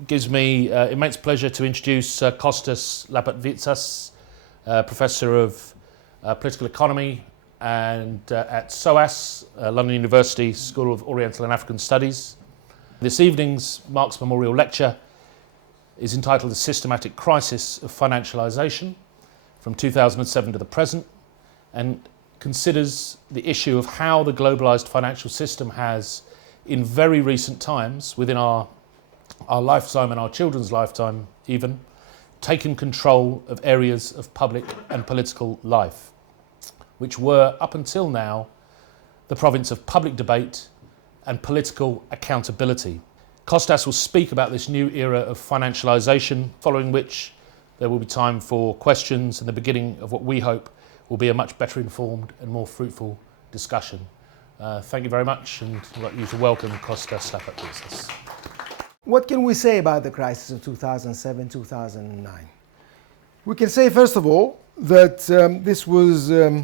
It gives me immense pleasure to introduce Costas Lapavitsas, Professor of Political Economy and at SOAS, London University School of Oriental and African Studies. This evening's Marx Memorial Lecture is entitled The Systematic Crisis of Financialisation from 2007 to the present, and considers the issue of how the globalised financial system has, in very recent times, within our lifetime and our children's lifetime even, taken control of areas of public and political life, which were, up until now, the province of public debate and political accountability. Costas will speak about this new era of financialisation, following which there will be time for questions and the beginning of what we hope will be a much better informed and more fruitful discussion. Thank you very much, and I'd like you to welcome Costas Lapavitsas. What can we say about the crisis of 2007-2009? We can say, first of all, that this was a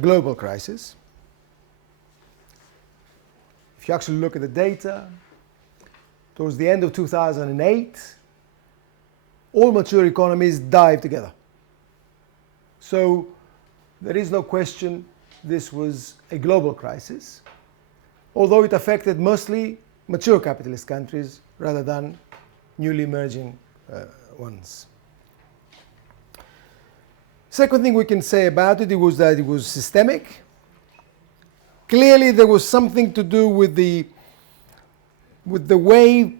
global crisis. If you actually look at the data, towards the end of 2008, all mature economies dived together. So there is no question this was a global crisis, although it affected mostly mature capitalist countries rather than newly emerging ones. Second thing we can say about it was that it was systemic. Clearly there was something to do with the way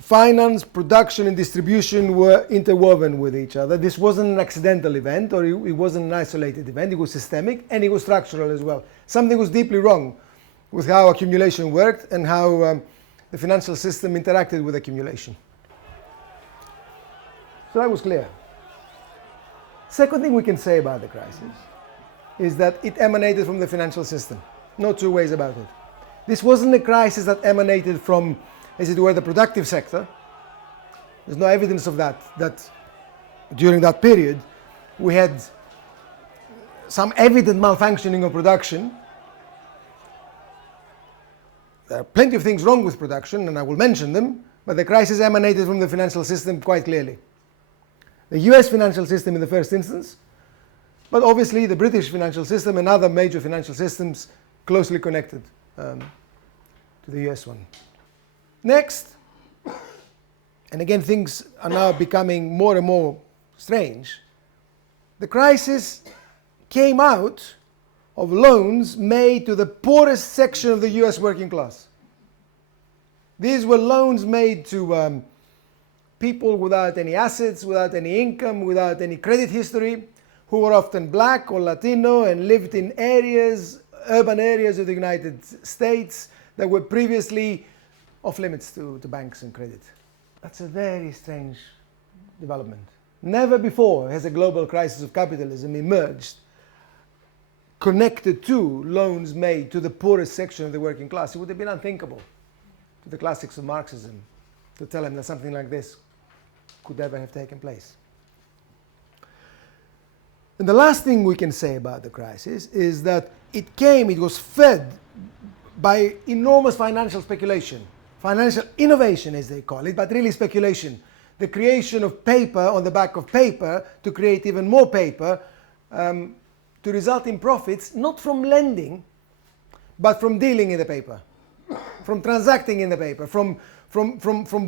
finance, production and distribution were interwoven with each other. This wasn't an accidental event, or it wasn't an isolated event. It was systemic and it was structural as well. Something was deeply wrong with how accumulation worked and how the financial system interacted with accumulation. So that was clear. Second thing we can say about the crisis is that it emanated from the financial system. No two ways about it. This wasn't a crisis that emanated from, as it were, the productive sector. There's no evidence of that during that period we had some evident malfunctioning of production. There are plenty of things wrong with production, and I will mention them, but the crisis emanated from the financial system quite clearly. The US financial system in the first instance, but obviously the British financial system and other major financial systems closely connected to the US one. Next, and again things are now becoming more and more strange, the crisis came out of loans made to the poorest section of the US working class. These were loans made to people without any assets, without any income, without any credit history, who were often black or Latino and lived in areas, urban areas of the United States that were previously off limits to banks and credit. That's a very strange development. Never before has a global crisis of capitalism emerged connected to loans made to the poorest section of the working class. It would have been unthinkable to the classics of Marxism to tell them that something like this could ever have taken place. And the last thing we can say about the crisis is that it was fed by enormous financial speculation, financial innovation as they call it, but really speculation. The creation of paper on the back of paper to create even more paper, to result in profits, not from lending, but from dealing in the paper, from transacting in the paper, from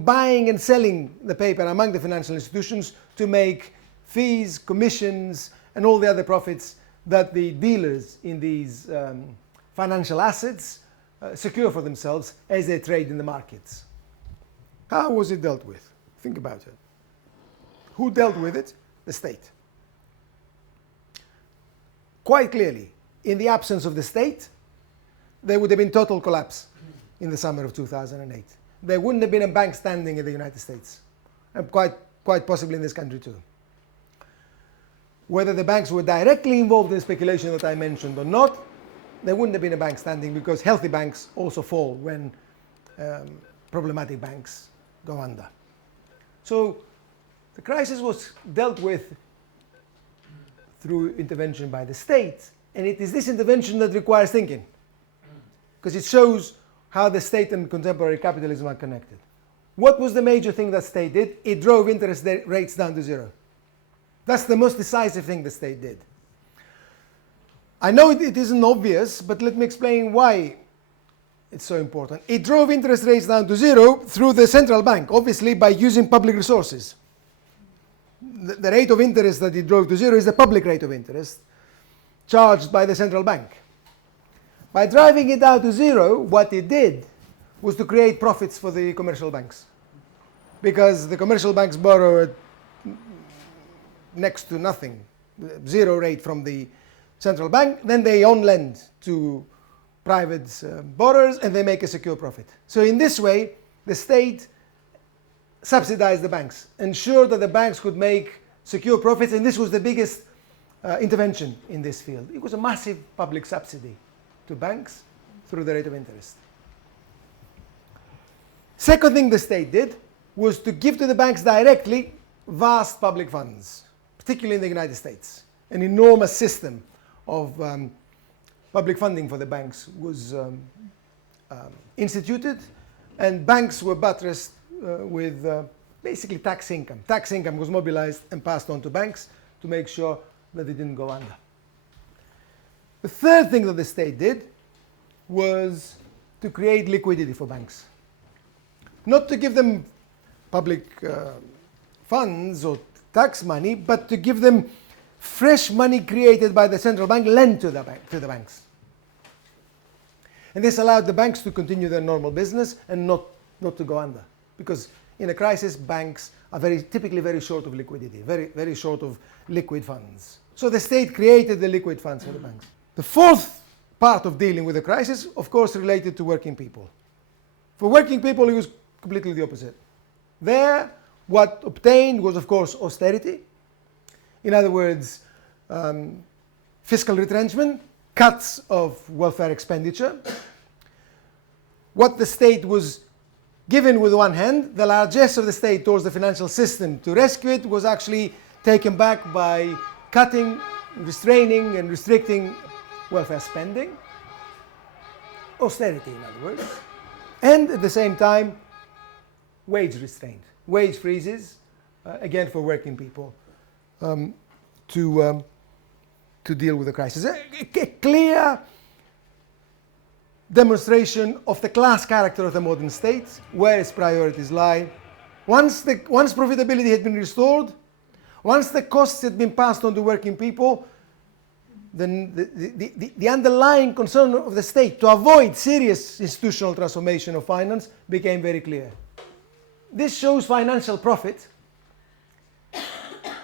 buying and selling the paper among the financial institutions to make fees, commissions, and all the other profits that the dealers in these financial assets secure for themselves as they trade in the markets. How was it dealt with? Think about it. Who dealt with it? The state. Quite clearly, in the absence of the state, there would have been total collapse in the summer of 2008. There wouldn't have been a bank standing in the United States, and quite possibly in this country too. Whether the banks were directly involved in the speculation that I mentioned or not, there wouldn't have been a bank standing, because healthy banks also fall when problematic banks go under. So the crisis was dealt with through intervention by the state, and it is this intervention that requires thinking, because it shows how the state and contemporary capitalism are connected. What was the major thing that state did? It drove interest rates down to zero. That's the most decisive thing the state did. I know it isn't obvious, but let me explain why it's so important. It drove interest rates down to zero through the central bank, obviously by using public resources. The rate of interest that it drove to zero is the public rate of interest charged by the central bank. By driving it down to zero, what it did was to create profits for the commercial banks. Because the commercial banks borrow at next to nothing, zero rate from the central bank, then they on-lend to private borrowers and they make a secure profit. So in this way, the state subsidized the banks, ensured that the banks could make secure profits, and this was the biggest intervention in this field. It was a massive public subsidy to banks through the rate of interest. Second thing the state did was to give to the banks directly vast public funds, particularly in the United States. An enormous system of public funding for the banks was instituted, and banks were buttressed with basically tax income. Tax income was mobilized and passed on to banks to make sure that they didn't go under. The third thing that the state did was to create liquidity for banks. Not to give them public funds or tax money, but to give them fresh money created by the central bank lent to the banks. And this allowed the banks to continue their normal business and not to go under. Because in a crisis, banks are typically very short of liquidity, very short of liquid funds. So the state created the liquid funds for the banks. The fourth part of dealing with the crisis, of course, related to working people. For working people, it was completely the opposite. There, what obtained was, of course, austerity. In other words, fiscal retrenchment, cuts of welfare expenditure. What the state was given with one hand, the largesse of the state towards the financial system to rescue it was actually taken back by cutting, restraining, and restricting welfare spending. Austerity, in other words. And at the same time, wage restraint, wage freezes, again for working people, to deal with the crisis. A clear demonstration of the class character of the modern state, where its priorities lie. Once profitability had been restored, once the costs had been passed on to working people, then the underlying concern of the state to avoid serious institutional transformation of finance became very clear. This shows financial profit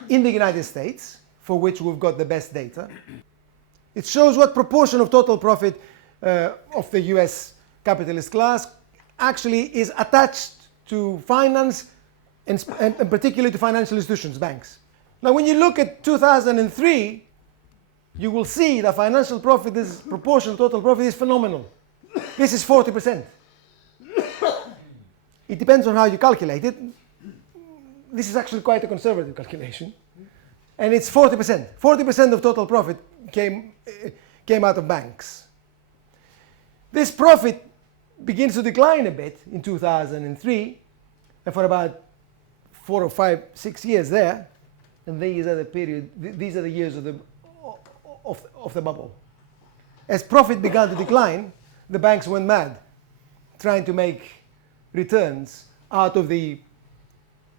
in the United States, for which we've got the best data. It shows what proportion of total profit of the US capitalist class actually is attached to finance and particularly to financial institutions, banks. Now, when you look at 2003, you will see that financial profit, this proportion of total profit, is phenomenal. This is 40%. It depends on how you calculate it. This is actually quite a conservative calculation. And it's 40%. 40% of total profit came out of banks. This profit begins to decline a bit in 2003, and for about 4 or 5, 6 years there, and these are the years of the bubble. As profit began to decline, the banks went mad, trying to make returns out of the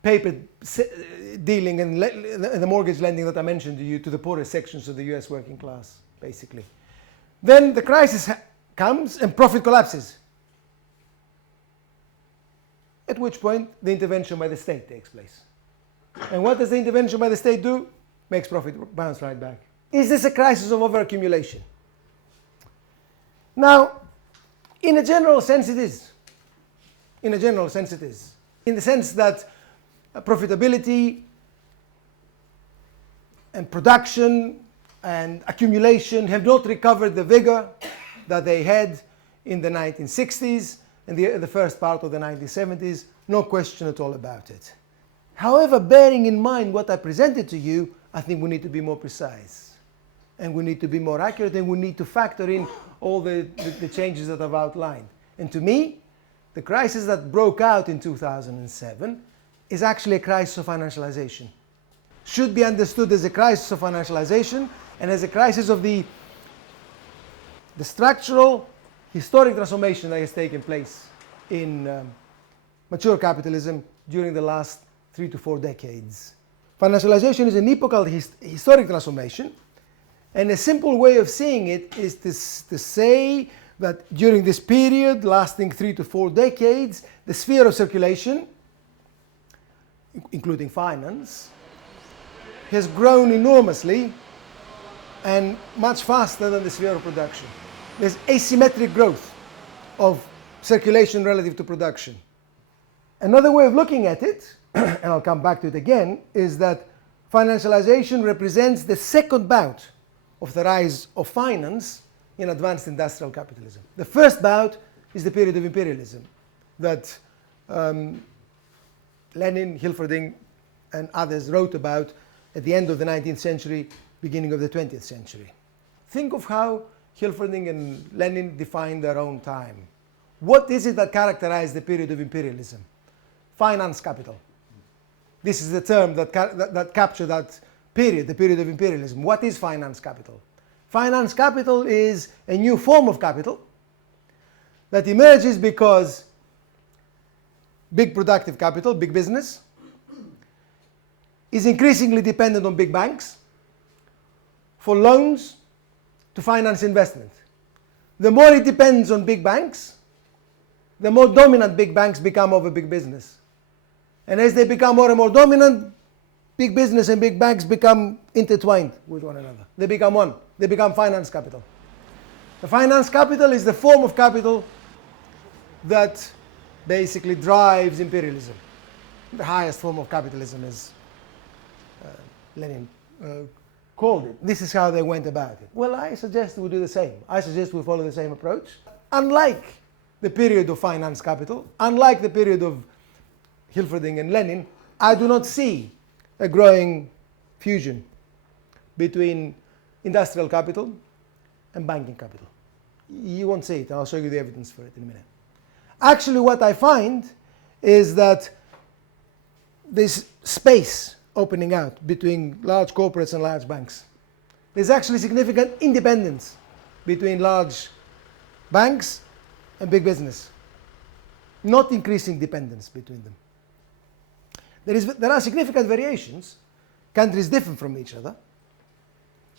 paper dealing and the mortgage lending that I mentioned to you to the poorest sections of the US working class, basically. Then the crisis comes and profit collapses, at which point the intervention by the state takes place. And what does the intervention by the state do? Makes profit bounce right back. Is this a crisis of overaccumulation? Now, in a general sense it is. In a general sense it is. In the sense that profitability and production and accumulation have not recovered the vigor that they had in the 1960s and the first part of the 1970s. No question at all about it. However, bearing in mind what I presented to you, I think we need to be more precise. And we need to be more accurate, and we need to factor in all the changes that I've outlined. And to me, the crisis that broke out in 2007 is actually a crisis of financialization. Should be understood as a crisis of financialization and as a crisis of the structural, historic transformation that has taken place in mature capitalism during the last 3 to 4 decades. Financialization is an epochal historic transformation, and a simple way of seeing it is to say that during this period, lasting 3 to 4 decades, the sphere of circulation, including finance, has grown enormously and much faster than the sphere of production. There's asymmetric growth of circulation relative to production. Another way of looking at it, and I'll come back to it again, is that financialization represents the second bout of the rise of finance in advanced industrial capitalism. The first bout is the period of imperialism that Lenin, Hilferding, and others wrote about at the end of the 19th century, beginning of the 20th century. Think of how Hilferding and Lenin defined their own time. What is it that characterized the period of imperialism? Finance capital. This is the term that captured that period, the period of imperialism. What is finance capital? Finance capital is a new form of capital that emerges because big productive capital, big business, is increasingly dependent on big banks for loans to finance investment. The more it depends on big banks, the more dominant big banks become over big business. And as they become more and more dominant, big business and big banks become intertwined with one another. They become one. They become finance capital. The finance capital is the form of capital that basically drives imperialism. The highest form of capitalism, as Lenin called it. This is how they went about it. Well, I suggest we do the same. I suggest we follow the same approach. Unlike the period of finance capital, unlike the period of Hilferding and Lenin, I do not see a growing fusion between industrial capital and banking capital. You won't see it, and I'll show you the evidence for it in a minute. Actually, what I find is that this space opening out between large corporates and large banks. There's actually significant independence between large banks and big business, not increasing dependence between them. There are significant variations. Countries differ from each other,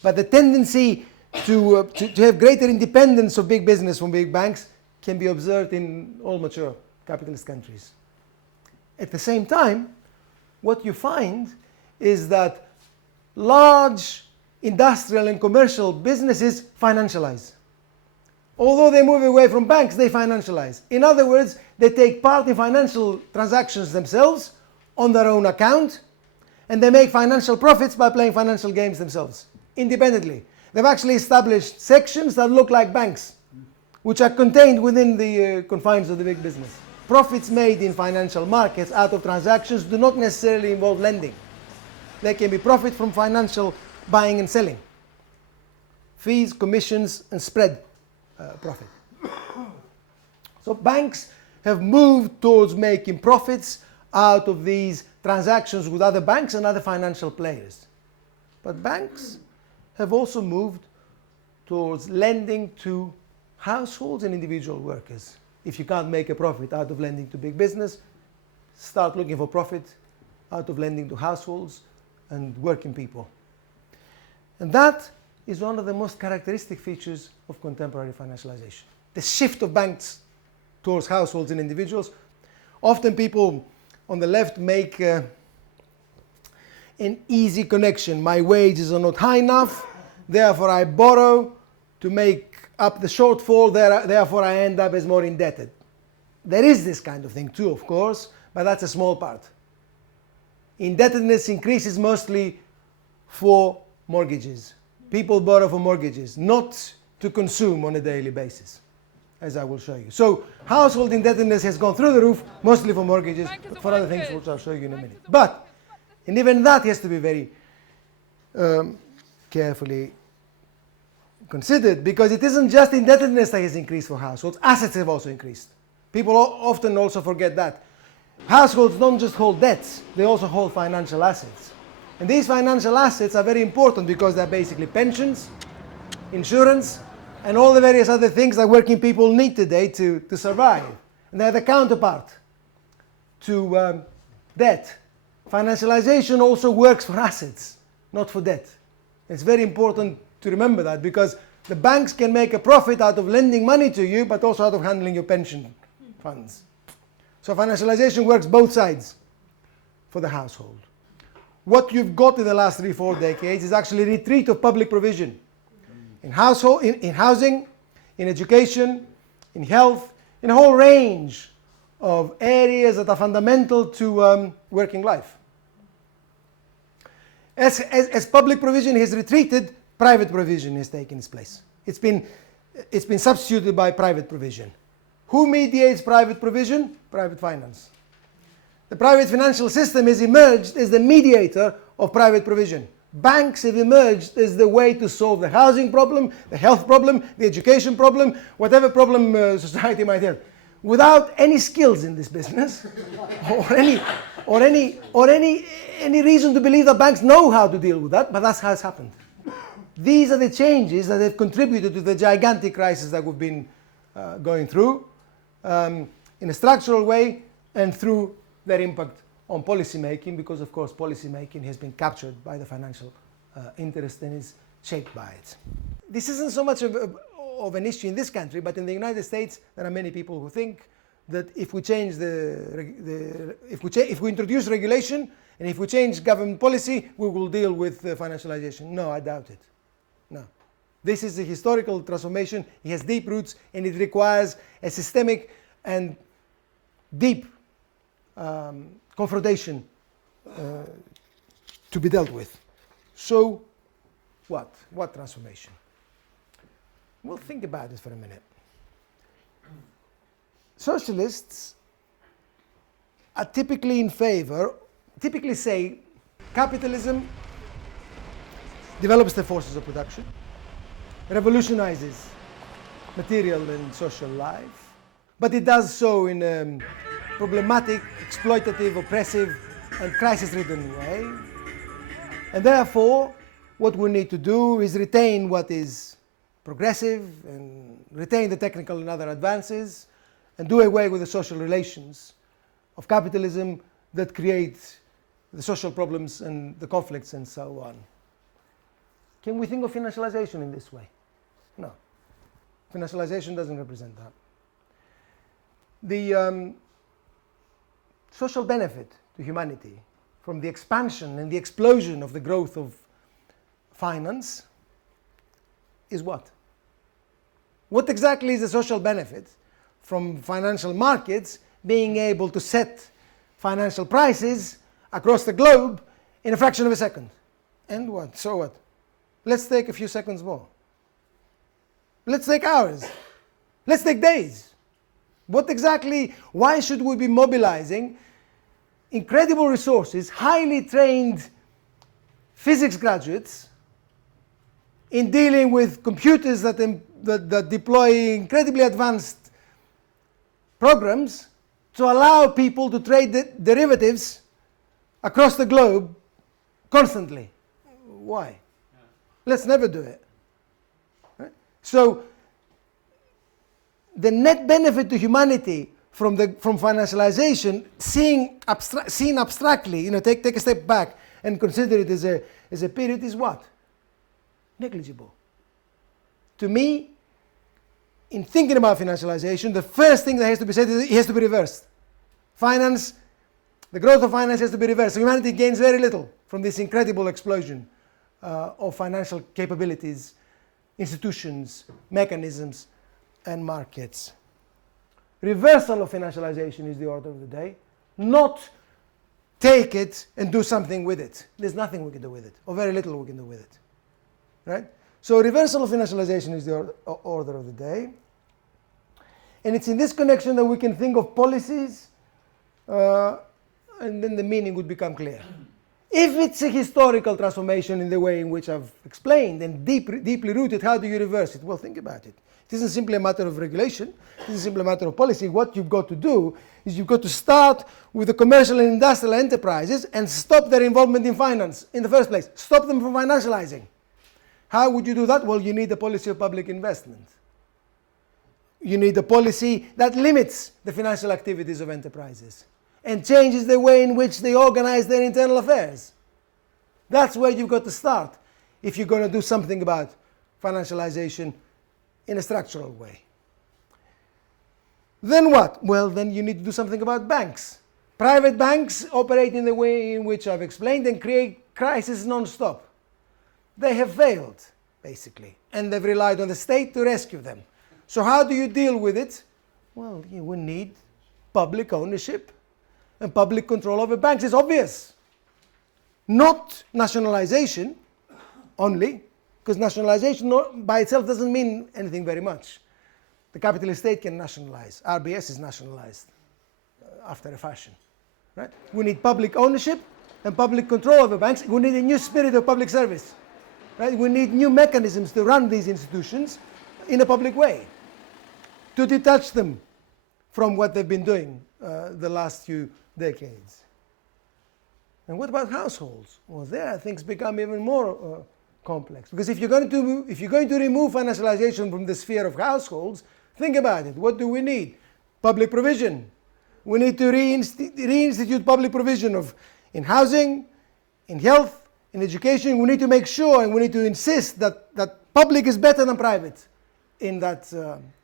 but the tendency to have greater independence of big business from big banks can be observed in all mature capitalist countries. At the same time, what you find is that large industrial and commercial businesses financialize. Although they move away from banks, they financialize. In other words, they take part in financial transactions themselves on their own account, and they make financial profits by playing financial games themselves, independently. They've actually established sections that look like banks, which are contained within the confines of the big business. Profits made in financial markets out of transactions do not necessarily involve lending. There can be profit from financial buying and selling, fees, commissions, and spread profit. So banks have moved towards making profits out of these transactions with other banks and other financial players. But banks have also moved towards lending to households and individual workers. If you can't make a profit out of lending to big business, start looking for profit out of lending to households and working people. And that is one of the most characteristic features of contemporary financialization. The shift of banks towards households and individuals. Often people on the left make an easy connection. My wages are not high enough, therefore I borrow to make up the shortfall, therefore I end up as more indebted. There is this kind of thing too, of course, but that's a small part. Indebtedness increases mostly for mortgages. People borrow for mortgages, not to consume on a daily basis, as I will show you. So household indebtedness has gone through the roof, mostly for mortgages, but for other things which I'll show you in a minute. But, and even that has to be very carefully considered, because it isn't just indebtedness that has increased for households, assets have also increased. People often also forget that. Households don't just hold debts, they also hold financial assets. And these financial assets are very important because they're basically pensions, insurance, and all the various other things that working people need today to survive. And they're the counterpart to debt. Financialization also works for assets, not for debt. It's very important to remember that, because the banks can make a profit out of lending money to you, but also out of handling your pension funds. So financialization works both sides for the household. What you've got in the last 3-4 decades is actually a retreat of public provision in household, in housing, in education, in health, in a whole range of areas that are fundamental to working life. As public provision has retreated, private provision has taken its place. It's been substituted by private provision. Who mediates private provision? Private finance. The private financial system has emerged as the mediator of private provision. Banks have emerged as the way to solve the housing problem, the health problem, the education problem, whatever problem society might have, without any skills in this business, or any reason to believe that banks know how to deal with that, but that's how it's happened. These are the changes that have contributed to the gigantic crisis that we've been going through in a structural way, and through their impact on policy making, because of course policy making has been captured by the financial interest and is shaped by it. This isn't so much of an issue in this country, but in the United States there are many people who think that if we change if we introduce regulation and if we change government policy, we will deal with financialization. No, I doubt it. No. This is a historical transformation. It has deep roots, and it requires a systemic and deep confrontation to be dealt with. So what? What transformation? Well, think about this for a minute. Socialists are typically say capitalism develops the forces of production, revolutionizes material and social life, but it does so in a problematic, exploitative, oppressive, and crisis-ridden way. And therefore, what we need to do is retain what is progressive and retain the technical and other advances, and do away with the social relations of capitalism that create the social problems and the conflicts and so on. Can we think of financialization in this way? No. Financialization doesn't represent that. The social benefit to humanity from the expansion and the explosion of the growth of finance is what? What exactly is the social benefit from financial markets being able to set financial prices across the globe in a fraction of a second? And what? So what? Let's take a few seconds more. Let's take hours. Let's take days. What exactly, why should we be mobilizing incredible resources, highly trained physics graduates in dealing with computers that deploy incredibly advanced programs to allow people to trade derivatives across the globe constantly? Why? Yeah. Let's never do it. Right? So the net benefit to humanity from financialization, seen abstractly, take a step back and consider it as a period, is what? Negligible. To me, in thinking about financialization, the first thing that has to be said is it has to be reversed. The growth of finance has to be reversed. So humanity gains very little from this incredible explosion of financial capabilities, institutions, mechanisms, and markets. Reversal of financialization is the order of the day, not take it and do something with it. There's nothing we can do with it, or very little we can do with it. Right? So reversal of financialization is the order of the day. And it's in this connection that we can think of policies, and then the meaning would become clear. If it's a historical transformation in the way in which I've explained and deeply rooted, how do you reverse it? Well, think about it. It isn't simply a matter of regulation. It isn't simply a matter of policy. What you've got to do is you've got to start with the commercial and industrial enterprises and stop their involvement in finance in the first place. Stop them from financializing. How would you do that? Well, you need a policy of public investment. You need a policy that limits the financial activities of enterprises and changes the way in which they organize their internal affairs. That's where you've got to start if you're going to do something about financialization in a structural way. Then what? Well, then you need to do something about banks. Private banks operate in the way in which I've explained and create crises non-stop. They have failed, basically, and they've relied on the state to rescue them. So how do you deal with it? Well, you will need public ownership and public control over banks. It's obvious. Not nationalization only, because nationalization by itself doesn't mean anything very much. The capitalist state can nationalize. RBS is nationalized after a fashion. Right? We need public ownership and public control over banks. We need a new spirit of public service. Right? We need new mechanisms to run these institutions in a public way, to detach them from what they've been doing the last few decades. And what about households? Well, there things become even more complex. Because if you're going to remove financialization from the sphere of households, think about it. What do we need? Public provision. We need to reinstitute public provision in housing, in health, in education. We need to make sure and we need to insist that public is better than private in that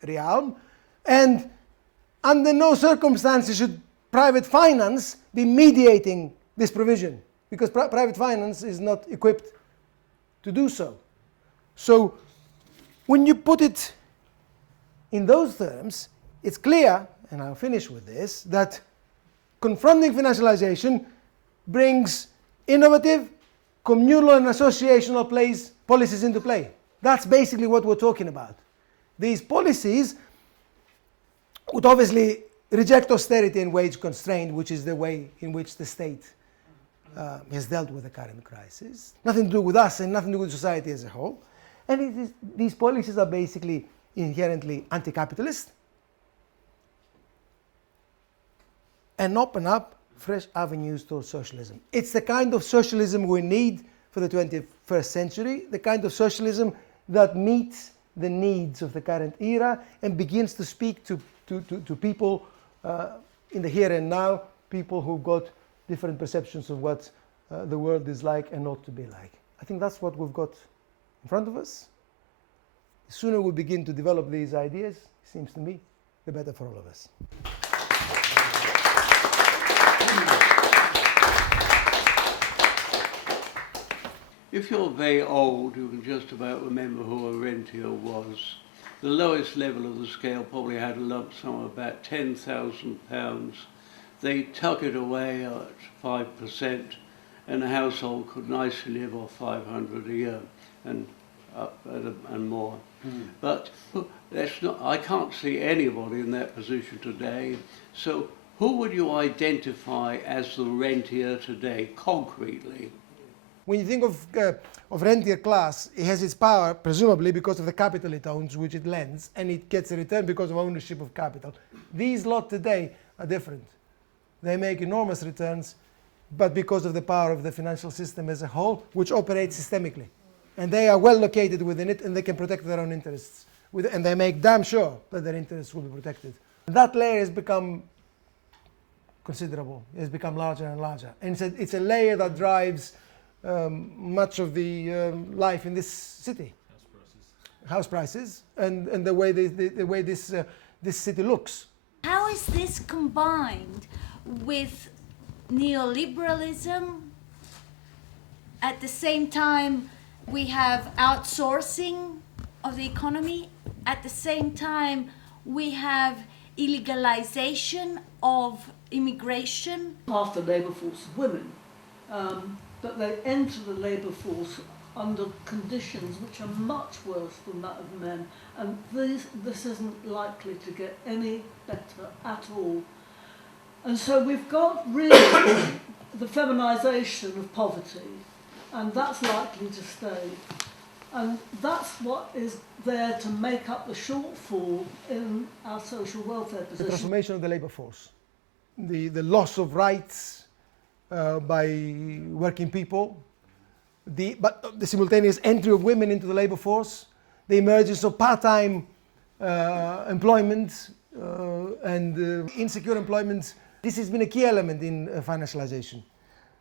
realm. And under no circumstances should private finance be mediating this provision, because private finance is not equipped to do so. So when you put it in those terms, it's clear, and I'll finish with this, that confronting financialization brings innovative, communal and associational policies into play. That's basically what we're talking about. These policies would obviously reject austerity and wage constraint, which is the way in which the state has dealt with the current crisis. Nothing to do with us and nothing to do with society as a whole. And these policies are basically inherently anti-capitalist and open up fresh avenues towards socialism. It's the kind of socialism we need for the 21st century, the kind of socialism that meets the needs of the current era and begins to speak to people in the here and now, people who've got different perceptions of what the world is like and ought to be like. I think that's what we've got in front of us. The sooner we begin to develop these ideas, it seems to me, the better for all of us. If you're very old, you can just about remember who a rentier was. The lowest level of the scale probably had a lump sum of about £10,000. They tuck it away at 5%, and a household could nicely live off 500 a year and more. But that's not. I can't see anybody in that position today. So who would you identify as the rentier today, concretely? When you think of rentier class, it has its power, presumably because of the capital it owns, which it lends, and it gets a return because of ownership of capital. These lot today are different. They make enormous returns, but because of the power of the financial system as a whole, which operates systemically. And they are well located within it, and they can protect their own interests. And they make damn sure that their interests will be protected. That layer has become considerable. It has become larger and larger. And it's a layer that drives much of the life in this city. House prices and the way this city looks. How is this combined with neoliberalism? At the same time, we have outsourcing of the economy. At the same time, we have illegalization of immigration. Half the labour force is women, but they enter the labour force under conditions which are much worse than that of men, and this isn't likely to get any better at all. And so we've got really the feminisation of poverty, and that's likely to stay. And that's what is there to make up the shortfall in our social welfare The position. transformation of the labour force, the loss of rights by working people, but the simultaneous entry of women into the labour force, the emergence of part-time employment and insecure employment. This has been a key element in financialisation.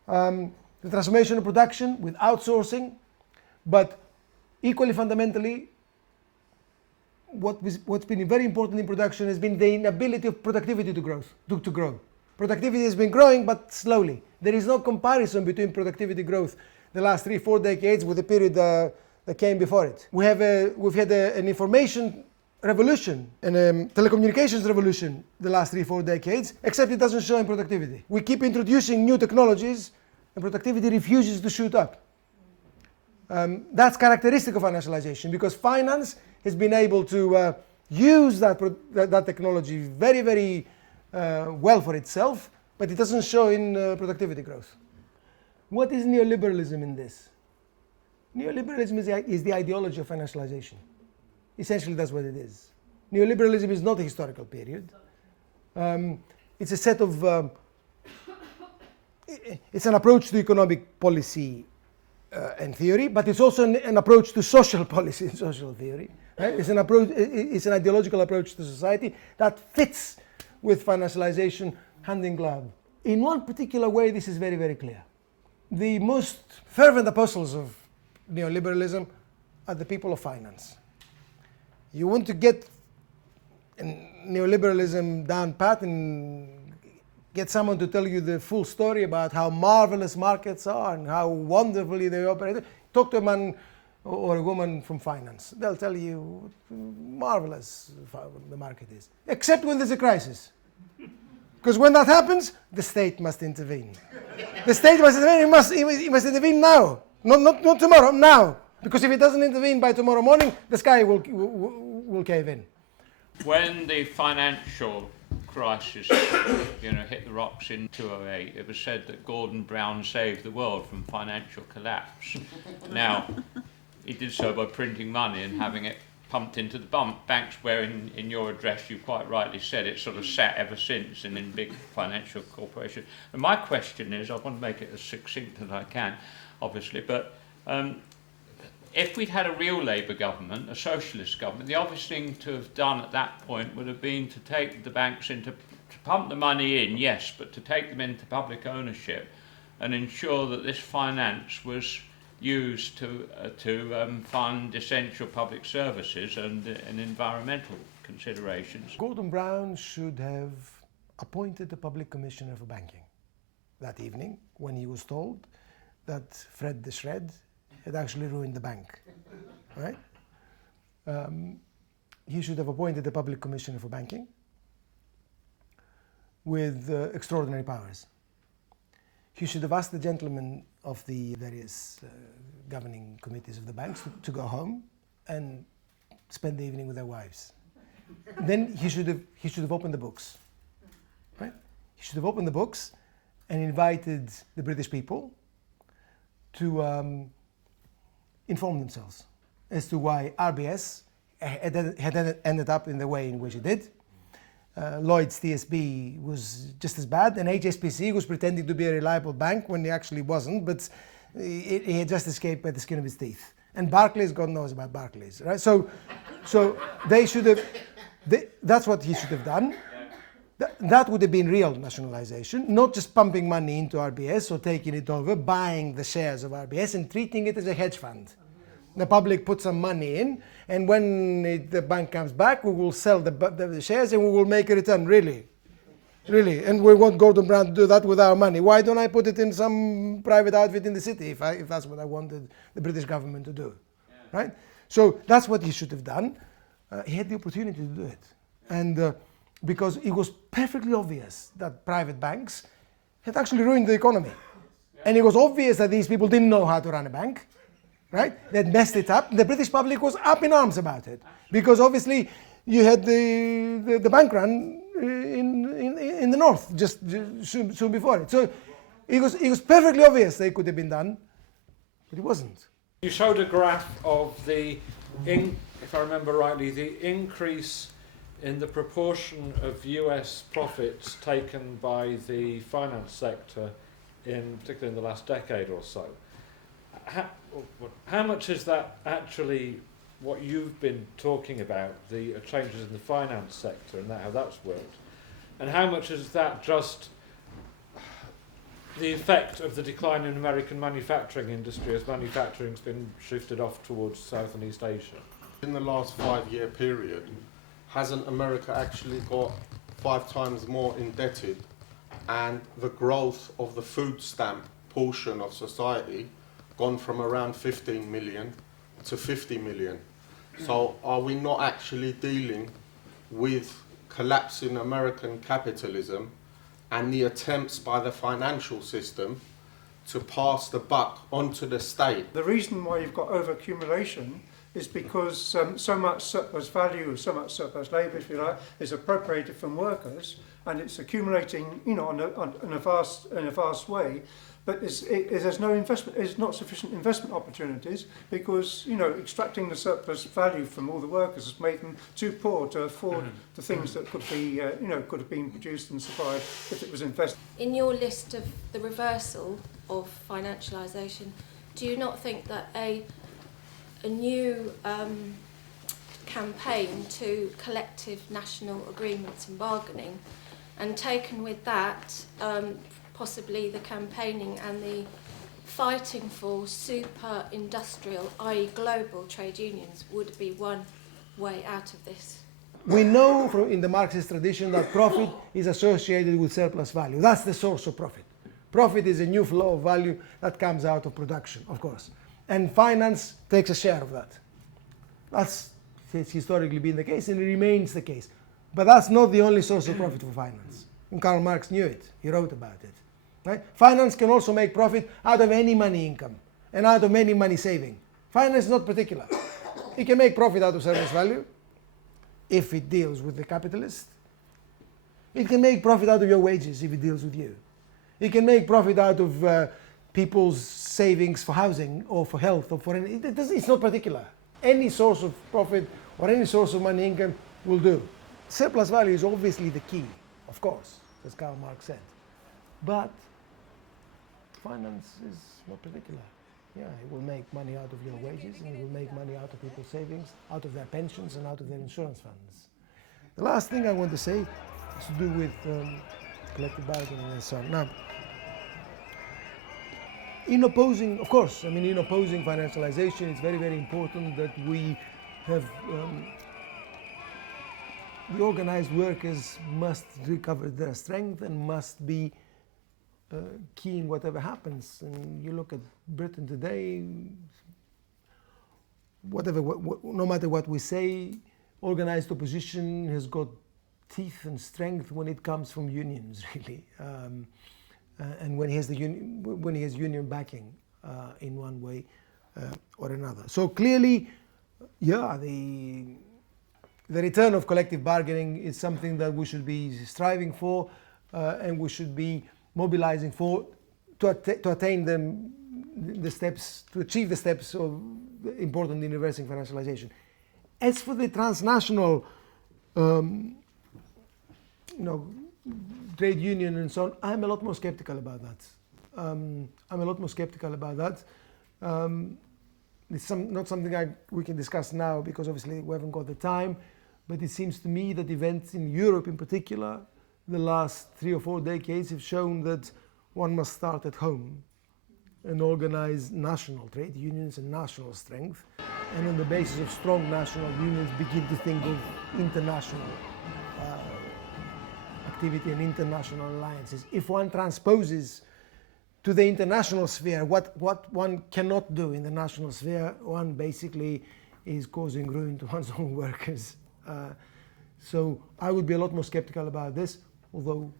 The transformation of production with outsourcing, but equally fundamentally, what's been very important in production has been the inability of productivity to grow. Productivity has been growing, but slowly. There is no comparison between productivity growth the last 3-4 decades with the period that came before it. We've had an information revolution and a telecommunications revolution the last 3-4 decades, except it doesn't show in productivity. We keep introducing new technologies and productivity refuses to shoot up. That's characteristic of financialization, because finance has been able to use that technology very, very well for itself, but it doesn't show in productivity growth. What is neoliberalism in this? Neoliberalism is the ideology of financialization. Essentially, that's what it is. Neoliberalism is not a historical period. It's a set of, it's an approach to economic policy and theory, but it's also an approach to social policy and social theory. Right? It's an ideological approach to society that fits with financialization hand in glove. In one particular way, this is very, very clear. The most fervent apostles of neoliberalism are the people of finance. You want to get neoliberalism down pat and get someone to tell you the full story about how marvelous markets are and how wonderfully they operate. Talk to a man or a woman from finance. They'll tell you marvelous the market is, except when there's a crisis. Because when that happens, the state must intervene. The state must intervene. It must intervene now, not tomorrow. Now, because if it doesn't intervene by tomorrow morning, the sky will cave in. When the financial crisis, hit the rocks in 2008, it was said that Gordon Brown saved the world from financial collapse. Now, he did so by printing money and having it pumped into the banks, where in your address you quite rightly said it's sort of sat ever since and in big financial corporations. And my question is, I want to make it as succinct as I can, obviously, but if we'd had a real Labour government, a socialist government, the obvious thing to have done at that point would have been to take the banks to pump the money in, yes, but to take them into public ownership and ensure that this finance was used to fund essential public services and environmental considerations. Gordon Brown should have appointed a public commissioner for banking that evening when he was told that Fred the Shred had actually ruined the bank, right? He should have appointed a public commissioner for banking with extraordinary powers. He should have asked the gentlemen of the various governing committees of the banks to go home and spend the evening with their wives. Then he should have opened the books, right? He should have opened the books and invited the British people to inform themselves as to why RBS had ended up in the way in which it did. Lloyd's TSB was just as bad, and HSBC was pretending to be a reliable bank when he actually wasn't, but he had just escaped by the skin of his teeth. And Barclays, God knows about Barclays, right? So they should have, that's what he should have done. That would have been real nationalization, not just pumping money into RBS or taking it over, buying the shares of RBS and treating it as a hedge fund. The public put some money in, and when the bank comes back, we will sell the shares and we will make a return, really. And we want Gordon Brown to do that with our money. Why don't I put it in some private outfit in the city if that's what I wanted the British government to do, right? So that's what he should have done. He had the opportunity to do it. And because it was perfectly obvious that private banks had actually ruined the economy. And it was obvious that these people didn't know how to run a bank, right? They'd messed it up. The British public was up in arms about it, because obviously you had the bank run in the north just soon before it. So It was perfectly obvious that it could have been done, but it wasn't. You showed a graph of if I remember rightly, the increase in the proportion of US profits taken by the finance sector, particularly in the last decade or so. How much is that actually what you've been talking about, the changes in the finance sector and how that's worked? And how much is that just the effect of the decline in American manufacturing industry as manufacturing's been shifted off towards South and East Asia? In the last 5-year period, hasn't America actually got 5 times more indebted, and the growth of the food stamp portion of society gone from around 15 million to 50 million? So are we not actually dealing with collapsing American capitalism and the attempts by the financial system to pass the buck onto the state? The reason why you've got overaccumulation is because so much surplus value, so much surplus labour, if you like, is appropriated from workers, and it's accumulating, in a vast way. But there's no investment. There's not sufficient investment opportunities because extracting the surplus value from all the workers has made them too poor to afford the things that could be could have been produced and supplied if it was invested. In your list of the reversal of financialisation, do you not think that a new campaign to collective national agreements and bargaining, and taken with that possibly the campaigning and the fighting for super industrial, i.e. global trade unions, would be one way out of this? We know in the Marxist tradition that profit is associated with surplus value. That's the source of profit. Profit is a new flow of value that comes out of production, of course. And finance takes a share of that. That's historically been the case, and it remains the case. But that's not the only source of profit for finance. And Karl Marx knew it. He wrote about it. Right? Finance can also make profit out of any money income and out of any money saving. Finance is not particular. It can make profit out of surplus value if it deals with the capitalist. It can make profit out of your wages if it deals with you. It can make profit out of people's savings for housing or for health or for any. It's not particular. Any source of profit or any source of money income will do. Surplus value is obviously the key, of course, as Karl Marx said. But finance is not particular. Yeah, it will make money out of your wages, and it will make money out of people's savings, out of their pensions and out of their insurance funds. The last thing I want to say has to do with collective bargaining and so on. Now, in opposing financialization, it's very, very important that we have the organized workers must recover their strength and must be key in whatever happens. And you look at Britain today, no matter what we say, organized opposition has got teeth and strength when it comes from unions, really, and when he has union backing in one way or another. So clearly, yeah, the return of collective bargaining is something that we should be striving for, and we should be mobilizing for to attain the steps, to achieve the steps of important in reversing financialization. As for the transnational, trade union and so on, I'm a lot more skeptical about that. It's not something we can discuss now because obviously we haven't got the time, but it seems to me that events in Europe in particular, the last 3 or 4 decades have shown that one must start at home and organize national trade unions and national strength, and on the basis of strong national unions begin to think of international activity and international alliances. If one transposes to the international sphere what one cannot do in the national sphere, one basically is causing ruin to one's own workers. So I would be a lot more skeptical about this, although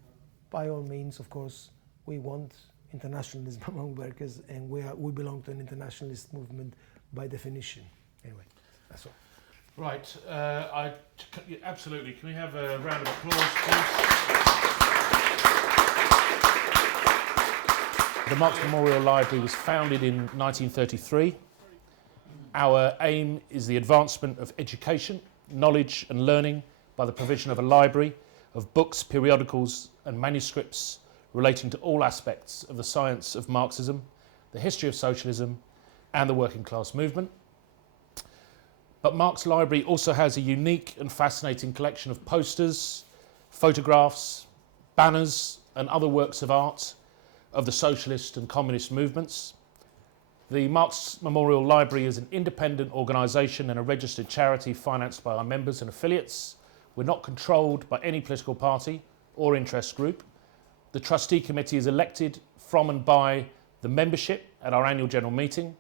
by all means, of course, we want internationalism among workers, and we belong to an internationalist movement by definition. Anyway, that's all. Right, absolutely. Can we have a round of applause, please? The Marx Memorial Library was founded in 1933. Our aim is the advancement of education, knowledge and learning by the provision of a library of books, periodicals and manuscripts relating to all aspects of the science of Marxism, the history of socialism and the working class movement. But Marx Library also has a unique and fascinating collection of posters, photographs, banners and other works of art of the socialist and communist movements. The Marx Memorial Library is an independent organisation and a registered charity financed by our members and affiliates. We're not controlled by any political party or interest group. The trustee committee is elected from and by the membership at our annual general meeting.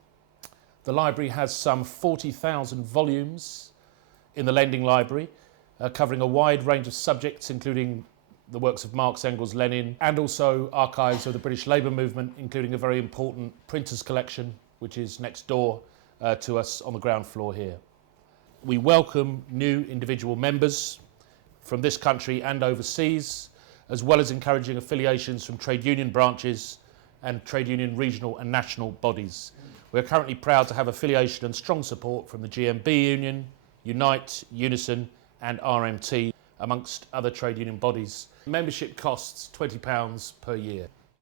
The library has some 40,000 volumes in the lending library, covering a wide range of subjects, including the works of Marx, Engels, Lenin, and also archives of the British Labour movement, including a very important printers collection, which is next door to us on the ground floor here. We welcome new individual members from this country and overseas, as well as encouraging affiliations from trade union branches and trade union regional and national bodies. We're currently proud to have affiliation and strong support from the GMB Union, Unite, Unison and RMT, amongst other trade union bodies. Membership costs £20 per year.